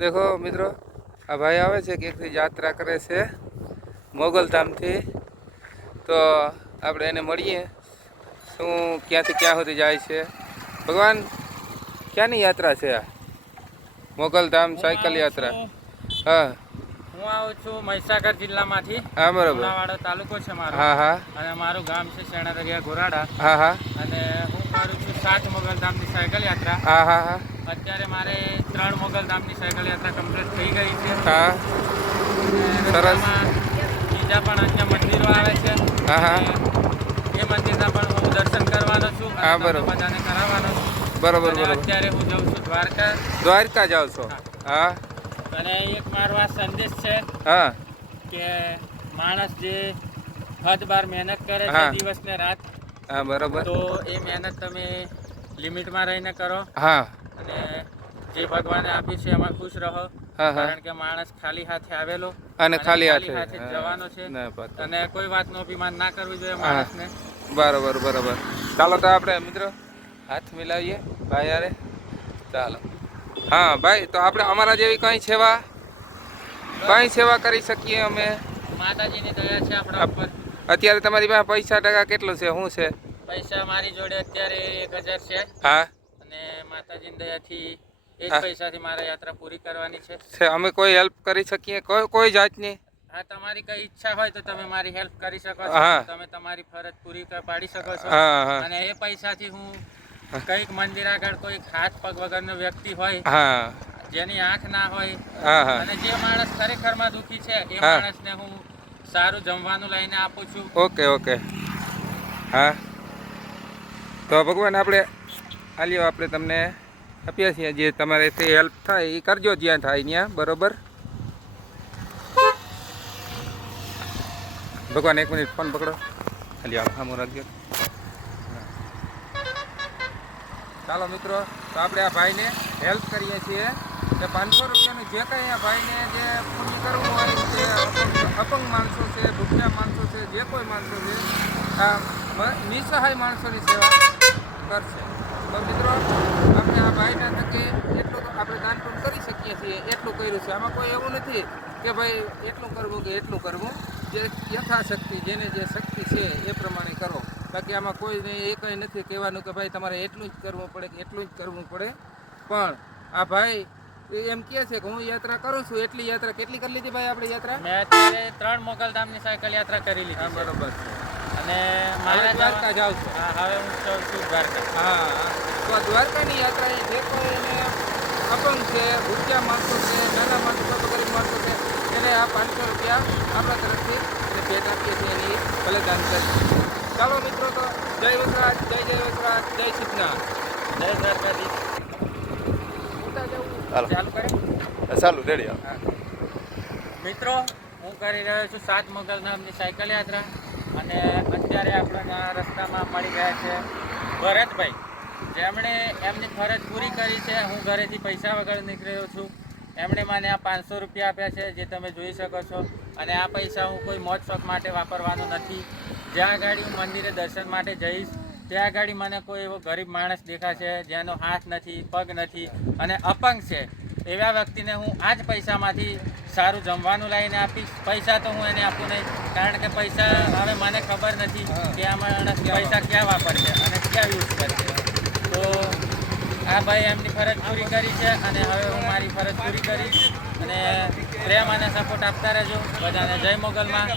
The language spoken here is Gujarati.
દેખો મિત્રો આ ભાઈ આવે છે ક્યાંકથી યાત્રા કરે છે મોગલધામથી તો આપણે એને મળીએ. શું ક્યાંથી ક્યાં સુધી જાય છે? ભગવાન ક્યાંની યાત્રા છે આ? મોગલધામ સાયકલ યાત્રા. હા. હું આવું છું મહીસાગર જિલ્લામાંથી. હા બરાબર. લુણાવાડો તાલુકો છે મારો. હા હા. અને મારું ગામ છે શેણાદરિયા ગોરાડા. હા હા. અને હું કરું છું સાત મોગલધામની સાયકલ યાત્રા. હા હા હા. અત્યારે મારે ત્રણ મોગલધામની સાયકલ યાત્રા કમ્પ્લીટ થઈ ગઈ છે. હા. સરસ. બીજા પણ અન્ય મંદિરો આવે છે. હા, હા. એ મંદિરના પણ હું દર્શન કરવાનો છું હા, બરોબર. બધાને કરાવવાનો છું. બરોબર બરોબર. અત્યારે હું જાઉં છું દ્વારકા. દ્વારકા જાઉં છો? હા. અને એક મારો આ સંદેશ છે હા. કે માણસ જે હદ બાર મહેનત કરે છે દિવસ ને રાત હા બરોબર. તો એ મહેનત તમે લિમિટમાં રહીને કરો. હા. અને જે ભગવાને આપ્યું છે એમાં ખુશ રહો. કારણ કે માણસ ખાલી હાથે આવેલો અને ખાલી હાથે. જવાનો છે. અને કોઈ વાતનો અભિમાન ના કરવું જોઈએ માણસને. બરોબર બરોબર. ચાલો તો આપણે મિત્રો હાથ મિલાવીએ ભાઈ યારે ચાલો. હા ભાઈ તો આપણે અમારા જેવી કઈ સેવા કઈ સેવા કરી શકીએ અમે? માતાજીની દયા છે આપણા ઉપર. અત્યારે તમારી પાસે પૈસા ટકા કેટલો છે? શું છે? પૈસા મારી જોડે અત્યારે એક હજાર છે. હા. અને માતાજીની દયાથી એ જ. પૈસાથી મારે યાત્રા પૂરી કરવાની છે. અમે કોઈ હેલ્પ કરી શકીએ? કોઈ કોઈ જાતની? હા તમારી કઈ ઈચ્છા હોય તો તમે મારી હેલ્પ કરી શકો છો. તમે તમારી ફરજ પૂરી પાડી શકો છો. અને એ પૈસાથી હું કંઈક મંદિર આગળ કોઈ હાથ પગ વગરનો વ્યક્તિ હોય હા. જેની આંખ ના હોય અને જે માણસ ખરેખરમાં દુખી છે એ માણસ માણસને હું સારું જમવાનું લઈને આપું છું. Okay okay. હા. તો ભગવાન આપણે આલ્યો આપણે તમને આપીએ છીએ. જે તમારેથી હેલ્પ થાય એ કરજો જ્યાં થાય ત્યાં બરોબર? ભગવાન એક મિનિટ ફોન પકડો. ખાલી આમ રાખજો. ચાલો મિત્રો, તો આપણે આ ભાઈને હેલ્પ કરીએ છીએ. કે પાંચસો રૂપિયાનું જે કંઈ આ ભાઈને જે પૂરી કરવું હોય જે અપંગ માણસો છે ભૂખ્યા માણસો છે, જે કોઈ માણસો છે, આ નિસહાય માણસોની સેવા કરશે. તો મિત્રો, આપણે આ ભાઈના થકી એટલું આપણે દાન પણ કરી શકીએ છીએ, એટલું કર્યું છે. આમાં કોઈ એવું નથી કે ભાઈ એટલું કરવું કે એટલું કરવું. જે યથાશક્તિ, જેને જે શક્તિ છે એ પ્રમાણે કરો. બાકી આમાં કોઈને એ કંઈ નથી કહેવાનું કે ભાઈ તમારે એટલું જ કરવું પડે કે એટલું જ કરવું પડે. પણ આ ભાઈ એમ કહે છે કે હું યાત્રા કરું છું એટલી યાત્રા કેટલી કરી લીધી ભાઈ આપણે યાત્રા? મેં અત્યારે ત્રણ મોગલધામની સાયકલ યાત્રા કરી હા લીધી બરોબર. અને મારે દ્વારકા જાઉં છું? હા હવે હું જાઉં છું દ્વારકા. હા. તો દ્વારકાની યાત્રા એ જે કોઈ એને અપંગ છે ભૂખ્યા માણસો છે નાના માણસો ગરીબ માણસો છે એને આ પાંચસો રૂપિયા આપણા તરફથી એને ભેટ આપીએ છીએ એની ભલે દાન કરી ચાલો મિત્રો તો જય વસરાજ જય જય વસરાજ જય સિદ્ધનાથ જય દ્વારકાધીશ. ચાલુ કરે? ચાલુ રેડી મિત્રો હું કરી રહ્યો છું સાત મોગલધામની સાયકલ યાત્રા. અને અત્યારે આપણે આ રસ્તામાં મળી ગયા છે ભરતભાઈ. જેમણે એમની ફરજ પૂરી કરી છે હું ઘરેથી પૈસા વગર નીકળ્યો છું. એમણે મને આ પાંચસો રૂપિયા આપ્યા છે જે તમે જોઈ શકો છો. અને આ પૈસા હું કોઈ મોજ શોખ માટે વાપરવાનો નથી. જ્યાં આગળ હું મંદિરે દર્શન માટે જઈશ ત્યાં આગળ મને કોઈ એવો ગરીબ માણસ દેખાશે જેનો હાથ નથી પગ નથી અને અપંગ છે. એવા વ્યક્તિને હું આ જ પૈસામાંથી સારું જમવાનું લાવીને આપીશ. પૈસા તો હું એને આપું નહીં કારણ કે પૈસા હવે મને ખબર નથી કે આ માણસ પૈસા ક્યાં વાપરશે? અને ક્યાં યુઝ કરશે. તો આ ભાઈ એમની ફરજ પૂરી કરી છે અને હવે હું મારી ફરજ પૂરી કરીશ. અને પ્રેમ અને સપોર્ટ આપતા રહેજો. બધાને જય મોગલમાં.